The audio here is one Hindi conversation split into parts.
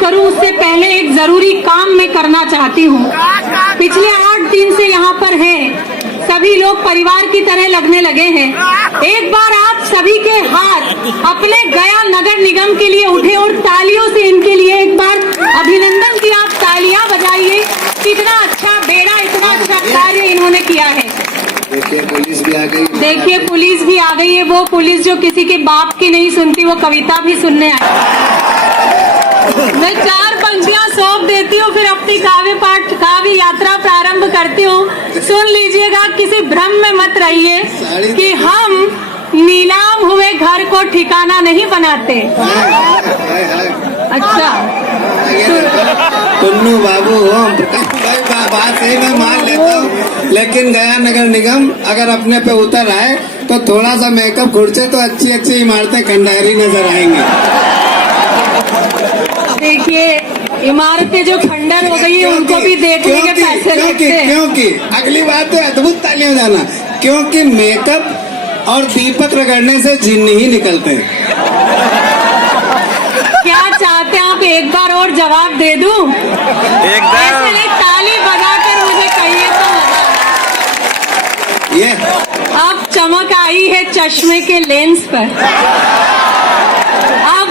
करूं उससे पहले एक जरूरी काम मैं करना चाहती हूं। पिछले 8 दिन से यहाँ पर हैं, सभी लोग परिवार की तरह लगने लगे हैं। एक बार आप सभी के हाथ अपने गया नगर निगम के लिए उठे और तालियों से इनके लिए एक बार अभिनंदन की आप तालियां बजाइए। कितना अच्छा बेड़ा, इतना अच्छा कार्य इन्होंने किया है। देखिए पुलिस भी आ गई। देखिए पुलिस भी आ गई है, वो पुलिस जो किसी के बाप की नहीं सुनती, वो कविता भी सुनने आई। मैं 4 पंक्तियां सौंप देती हूँ, फिर अपनी काव्य यात्रा प्रारंभ करती हूँ। सुन लीजिएगा, किसी भ्रम में मत रहिए कि हम नीलाम हुए घर को ठिकाना नहीं बनाते। अच्छा टुन्नू बाबू हो, बात सही मैं मान लेता हूँ, लेकिन गया नगर निगम अगर अपने पे उतर आए तो थोड़ा सा मेकअप खुर्चे तो अच्छी अच्छी इमारतें खंडहरी नजर आएंगी। देखिए इमारतें जो खंडर हो गई है उनको भी देखने के पैसे लगते हैं। क्योंकि अगली बात तो अद्भुत तालियां जाना, क्योंकि मेकअप और दीपक रगड़ने से जिन्न ही निकलते हैं। क्या चाहते हैं आप, एक बार और जवाब दे दूं? ऐसे नहीं, ताली बजाकर मुझे कहिए तो ये अब चमक आई है चश्मे के लेंस पर। अब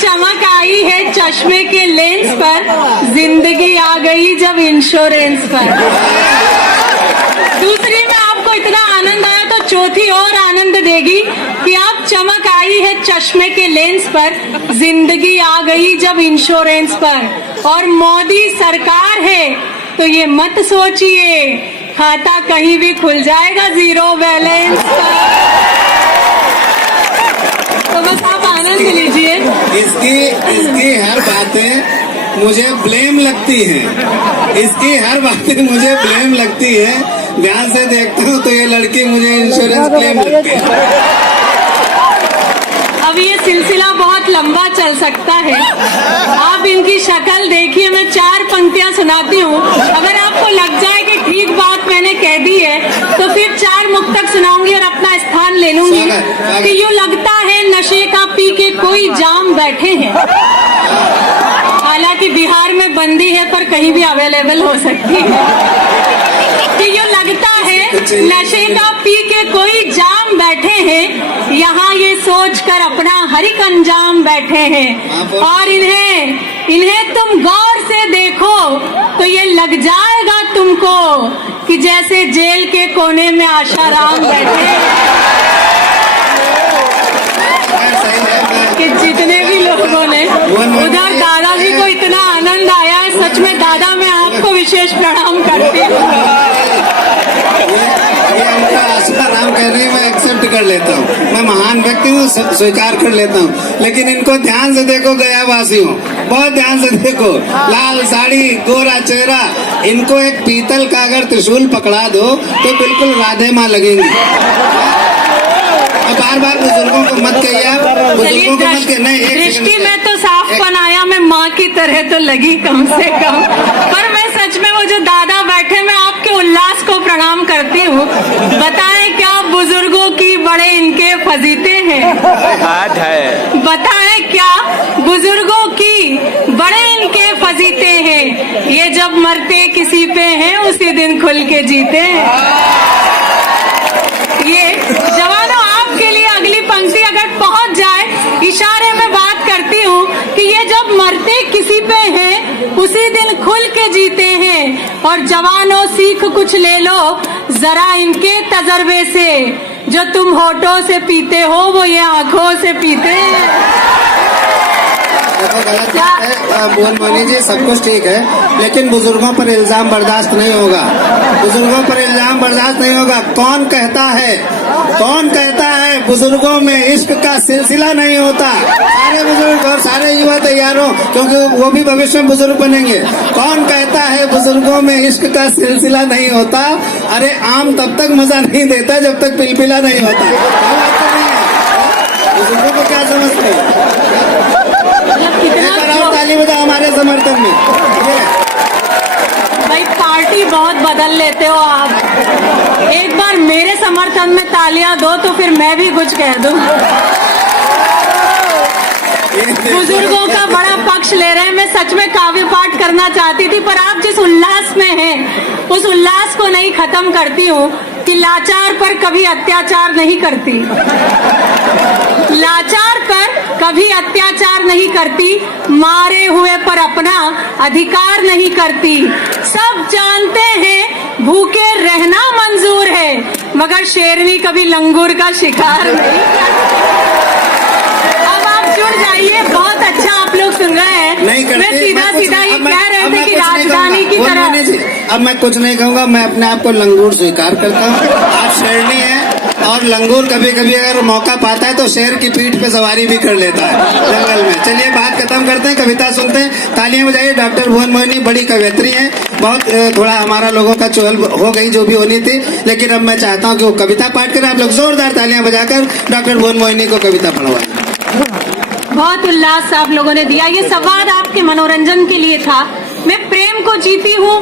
चमक आई है चश्मे के लेंस पर, जिंदगी आ गई जब इंश्योरेंस पर। दूसरी में आपको इतना आनंद आया तो चौथी और आनंद देगी कि आप चमक आई है चश्मे के लेंस पर, जिंदगी आ गई जब इंश्योरेंस पर। और मोदी सरकार है तो ये मत सोचिए खाता कहीं भी खुल जाएगा जीरो बैलेंस पर। तो बस आप आनंद लीजिए। इसकी हर बातें मुझे ब्लेम लगती हैं, इसकी हर बातें मुझे ब्लेम लगती है। ध्यान से देखता हूँ तो ये लड़की मुझे इंश्योरेंस क्लेम लगती है। अब ये सिलसिला बहुत लंबा चल सकता है, आप इनकी शक्ल देखिए। मैं 4 पंक्तियां सुनाती हूँ, अगर आपको लग जाए कि ठीक बात मैंने कह दी है तो फिर 4 मुक्तक सुनाऊंगी और अपना स्थान ले लूंगी। कि यूँ लगता है नशे का पी के कोई जाम बैठे हैं, हालांकि बिहार में बंदी है पर कहीं भी अवेलेबल हो सकती है। कि यूँ लगता है नशे का पी के कोई जाम बैठे हैं, यहाँ ये सोच कर अपना हरिक अंजाम बैठे हैं। और इन्हें तुम गौर से देखो तो ये लग जाएगा तुमको कि जैसे जेल के कोने में आशाराम बैठे हैं। कि जितने भी लोगों ने उधर दादाजी को इतना आनंद आया है, सच में दादा मैं आपको विशेष प्रणाम करती हूँ। ये उनका आशाराम कह रही, मैं एक्सेप्ट कर लेता हूँ, मैं महान व्यक्ति हूँ, स्वीकार कर लेता हूँ। लेकिन इनको ध्यान से देखो, गया वासियों बहुत ध्यान से देखो, लाल साड़ी गोरा चेहरा, इनको एक पीतल का अगर त्रिशूल पकड़ा दो तो बिल्कुल राधे माँ लगेंगी। बार बार बुजुर्गों को मत कहिए, आप बुजुर्गों को मत कहिए। नहीं, दृष्टि में तो साफ बनाया, मैं माँ की तरह तो लगी कम से कम, पर मैं सच में वो जो दादा बैठे, मैं आपके उल्लास को प्रणाम करती हूँ। बताएं क्या बुजुर्गों की बड़े इनके फजीते हैं, बताएं क्या बुजुर्गों की बड़े इनके फजीते हैं। ये जब मरते किसी पे हैं उसी दिन खुल के जीते हैं। ये जवानों आपके लिए अगली पंक्ति अगर पहुंच जाए, इशारे में बात करती हूँ कि ये जब मरते किसी पे हैं उसी दिन खुल के जीते हैं। और जवानों सीख कुछ ले लो जरा इनके तजर्बे से, जो तुम होठों से पीते हो वो ये आंखों से पीते हैं। देखो गलत है मोहन मोनी जी, सब कुछ ठीक है, लेकिन बुजुर्गों पर इल्जाम बर्दाश्त नहीं होगा, बुजुर्गों पर इल्जाम बर्दाश्त नहीं होगा। कौन कहता है बुजुर्गों में इश्क का सिलसिला नहीं होता? सारे बुजुर्ग और सारे युवा तैयार हो, क्योंकि वो भी भविष्य में बुजुर्ग बनेंगे। कौन कहता है बुजुर्गों में इश्क का सिलसिला नहीं होता? अरे आम तब तक मजा नहीं देता जब तक पिलपिला नहीं होता। बुजुर्गों को क्या समझते हैं? ताली बजाओ हमारे समर्थन में। भाई पार्टी बहुत बदल लेते हो आप, एक बार मेरे समर्थन में तालियां दो तो फिर मैं भी कुछ कह दूं। बुजुर्गों का बड़ा पक्ष ले रहे हैं। मैं सच में काव्य पाठ करना चाहती थी, पर आप जिस उल्लास में हैं उस उल्लास को नहीं खत्म करती हूँ कि लाचार पर कभी अत्याचार नहीं करती, लाचार पर कभी अत्याचार नहीं करती, मारे हुए पर अपना अधिकार नहीं करती। सब जानते हैं भूखे रहना मंजूर है, मगर शेरनी कभी लंगूर का शिकार नहीं करती। अब आप जुड़ जाइए, बहुत अच्छा आप लोग सुन रहे हैं। नहीं करती, मैं सीधा सीधा ये कह रहे थे कि राजधानी की बोल तरह। मोनी जी, अब मैं कुछ नहीं कहूँगा, मैं अपने आप को लंगूर स्वीकार करता हूँ। आप शेरनी है और लंगूर कभी कभी अगर मौका पाता है तो शेर की पीठ पे सवारी भी कर लेता है जंगल में। चलिए बात खत्म करते हैं, कविता सुनते हैं। तालियां बजाइए। डॉक्टर भुवन मोहिनी बड़ी कवयित्री हैं, बहुत थोड़ा हमारा लोगों का चोहल हो गई जो भी होनी थी, लेकिन अब मैं चाहता हूँ कि वो कविता पाठ करें। आप लोग जोरदार तालियां बजाकर डॉक्टर भुवन मोहिनी को कविता पढ़वाएं। बहुत उल्लास आप लोगों ने दिया। ये संवाद आपके मनोरंजन के लिए था। मैं प्रेम को जीती हूँ,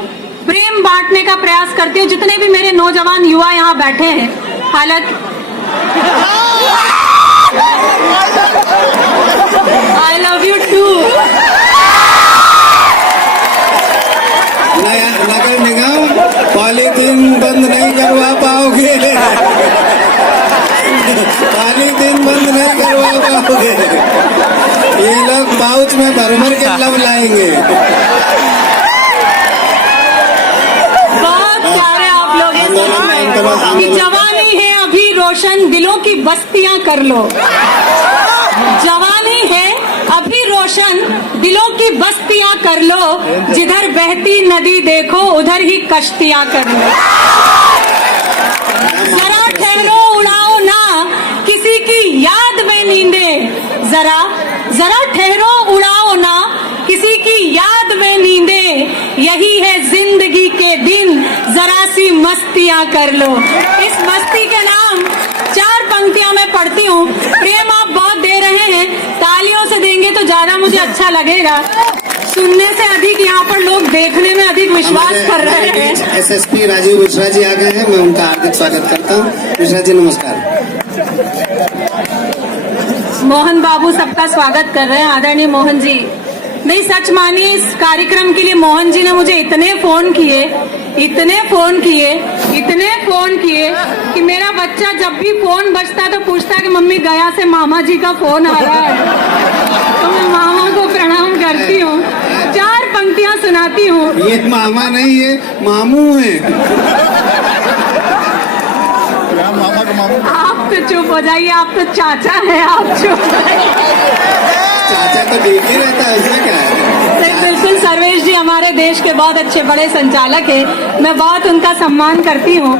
प्रेम बांटने का प्रयास करती हूँ। जितने भी मेरे नौजवान युवा यहाँ बैठे हैं, हालांकि आई लव यू टू। नगर निगम पॉलीथीन बंद नहीं करवा पाओगे, पॉलीथीन बंद नहीं करवा पाओगे। ये लोग पाउच में भर भर के लव लाएंगे। बहुत प्यारे आप लोग ये सुना कि जवानी है अभी रोशन, दिलों की बस्तियां कर लो। जवानी है अभी रोशन, दिलों की बस्तियां कर लो। जिधर बहती नदी देखो उधर ही कश्तियां कर लो। जरा ठहरो उड़ाओ ना किसी की याद में नींदे, जरा जरा ठहरो उड़ाओ ना किसी की याद में नींदे। यही है जिंदगी के दिन, जरा सी मस्तियां कर लो। इस मस्ती के नाम 4 पंक्तियां मैं पढ़ती हूँ। प्रेम आप बहुत दे रहे हैं, तालियों से देंगे तो ज्यादा मुझे अच्छा लगेगा। सुनने से अधिक यहाँ पर लोग देखने में अधिक विश्वास कर रहे हैं। एसएसपी राजीव मिश्रा जी आ गए हैं, मैं उनका हार्दिक स्वागत करता हूँ। मिश्रा जी नमस्कार। मोहन बाबू सबका स्वागत कर रहे हैं, आदरणीय मोहन जी। नहीं, सच मानिए इस कार्यक्रम के लिए मोहन जी ने मुझे इतने फोन किए, इतने फोन किए, इतने फोन किए कि मेरा बच्चा जब भी फोन बजता तो पूछता कि मम्मी गया से मामा जी का फोन आ रहा है। तो मैं मामा को प्रणाम करती हूँ, 4 पंक्तियाँ सुनाती हूँ। ये मामा नहीं, ये मामू है। आप तो चुप हो जाइए, आप तो चाचा हैं, आप चुप हो जाइए। चाचा तो ठीक ही रहता है, उसमें क्या है। बिल्कुल, सर्वेश जी हमारे देश के बहुत अच्छे बड़े संचालक हैं, मैं बहुत उनका सम्मान करती हूँ।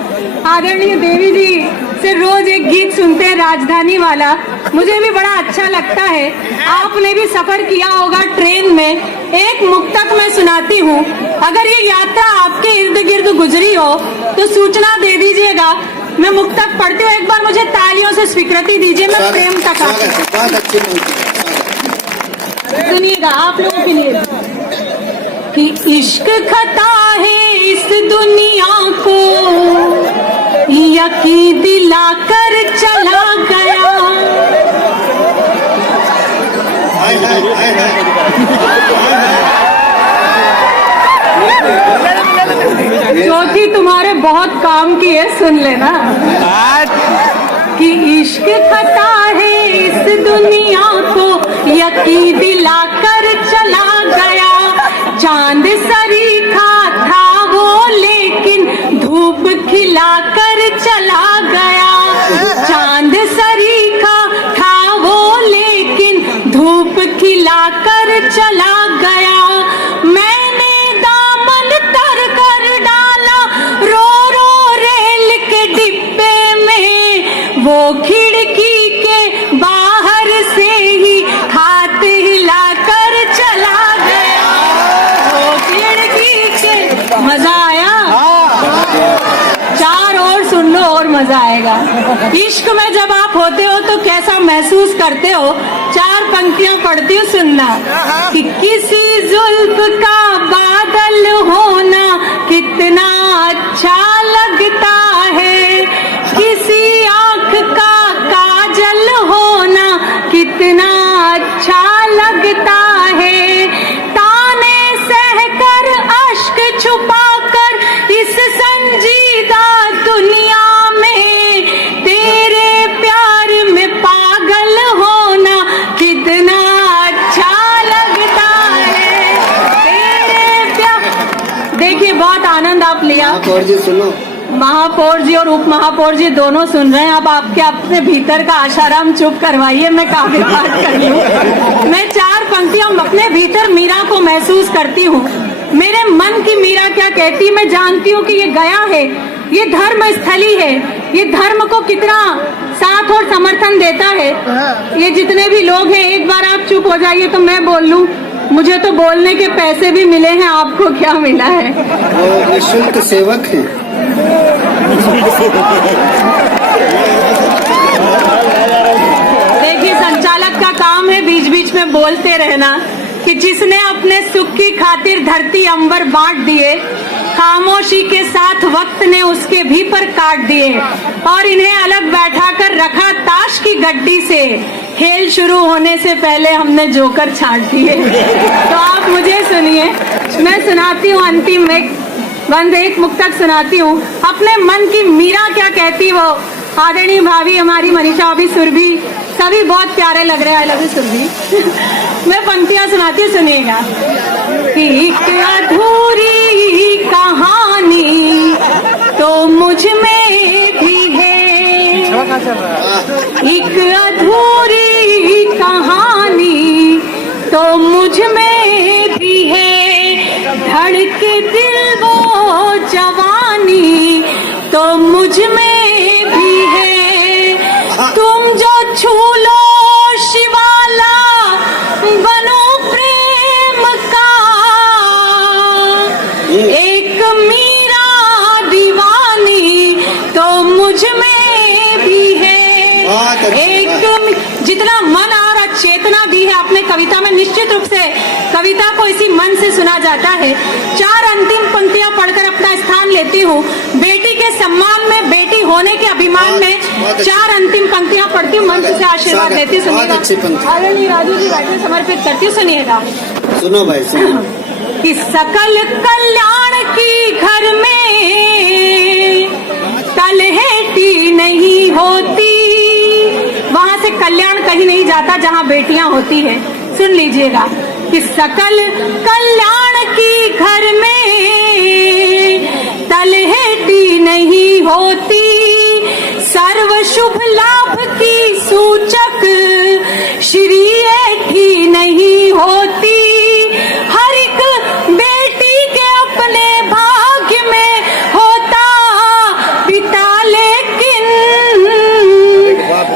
आदरणीय देवी जी से रोज एक गीत सुनते हैं, राजधानी वाला, मुझे भी बड़ा अच्छा लगता है। आपने भी सफर किया होगा ट्रेन में। एक मुक्तक मैं सुनाती हूँ, अगर ये यात्रा आपके इर्द गिर्द गुजरी हो तो सूचना दे दीजिएगा। मैं मुक्तक पढ़ती हूँ, एक बार मुझे तालियों से स्वीकृति दीजिए। मैं प्रेम तक बहुत अच्छी सुनिएगा, आप लोग सुनिएगा कि इश्क खता है इस दुनिया को यकीन दिलाकर चला गया। ज्योति तुम्हारे बहुत काम की है, सुन लेना कि इश्क खता है इस दुनिया को यकीन दिलाकर चला गया। चांद सरीखा था वो लेकिन धूप खिलाकर चला गया। चांद सरीखा था वो लेकिन धूप खिलाकर चला गया। मैंने दामन तर कर डाला रो रो रेल के डिब्बे में, वो खिड़की के बाहर से ही हाथ हिलाकर चला गया। वो खिड़की के, मजा आया? 4 और सुन लो और मजा आएगा। इश्क में जब आप होते हो तो कैसा महसूस करते हो? 4 पंक्तियां पढ़ती हूँ, सुनना कि किसी जुल्फ का बादल होना कितना अच्छा लगता है, किसी आंख का काजल होना कितना अच्छा महापौर जी सुनो। महापौर जी और उप महापौर जी दोनों सुन रहे हैं। अब आपके अपने भीतर का आशाराम चुप करवाइए, मैं काफी बात कर लूं। मैं 4 पंक्तियां अपने भीतर मीरा को महसूस करती हूँ। मेरे मन की मीरा क्या कहती, मैं जानती हूँ कि ये गया है, ये धर्म स्थली है, ये धर्म को कितना साथ और समर्थन देता है। ये जितने भी लोग हैं, एक बार आप चुप हो जाइए तो मैं बोल लूं। मुझे तो बोलने के पैसे भी मिले हैं, आपको क्या मिला है? वो निःशुल्क सेवक है। देखिए, संचालक का काम है बीच बीच में बोलते रहना कि जिसने अपने सुख की खातिर धरती अंबर बांट दिए, खामोशी के साथ वक्त ने उसके भी पर काट दिए और इन्हें अलग बैठाकर रखा ताश की गड्डी से। खेल शुरू होने से पहले हमने जोकर छांट दिए। तो आप मुझे सुनिए, मैं सुनाती हूँ अंतिम एक मुक्तक सुनाती हूँ। अपने मन की मीरा क्या कहती, वो आदरणीय भाभी हमारी मनीषा भाभी, सुरभि, सभी बहुत प्यारे लग रहे हैं। I love you Surabhi. मैं पंक्तियां सुनाती हूँ, सुनिएगा। एक अधूरी कहानी तो मुझ में भी है, एक अधूरी कहानी तो मुझ में भी है, धड़के दिल वो जवानी तो मुझ में भी है। तुम जो छू लो शिवाला बनो प्रेम का, एक मीरा दीवानी तो मुझ में भी है। एक जितना मन और चेतना दी है आपने कविता में, निश्चित रूप से कविता को इसी मन से सुना जाता है। 4 अंतिम पंक्तियां पढ़कर अपना स्थान लेती हूँ। बेटी के सम्मान में, बेटी होने के अभिमान में 4 अंतिम पंक्तियां पढ़ती हूँ, मंच से आशीर्वाद लेती हूँ। सुनिएगा, आदरणीय राजू जी बैठे समर्पित करती हूँ, सुनिएगा। सुनो भाई सुनो। कि सकल कल्याण की घर में तलहेटी नहीं होती, वहां से कल्याण कहीं नहीं जाता जहां बेटियां होती है। सुन लीजिएगा कि सकल कल्याण की घर में तलहेटी नहीं होती, सर्व शुभ लाभ की सूचक श्री एठी नहीं होती। हर एक बेटी के अपने भाग्य में होता पिता, लेकिन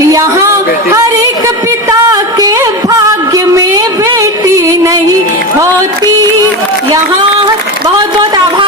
यहाँ हर एक पिता के भाग्य में बेटी नहीं होती। यहाँ बहुत बहुत आभार।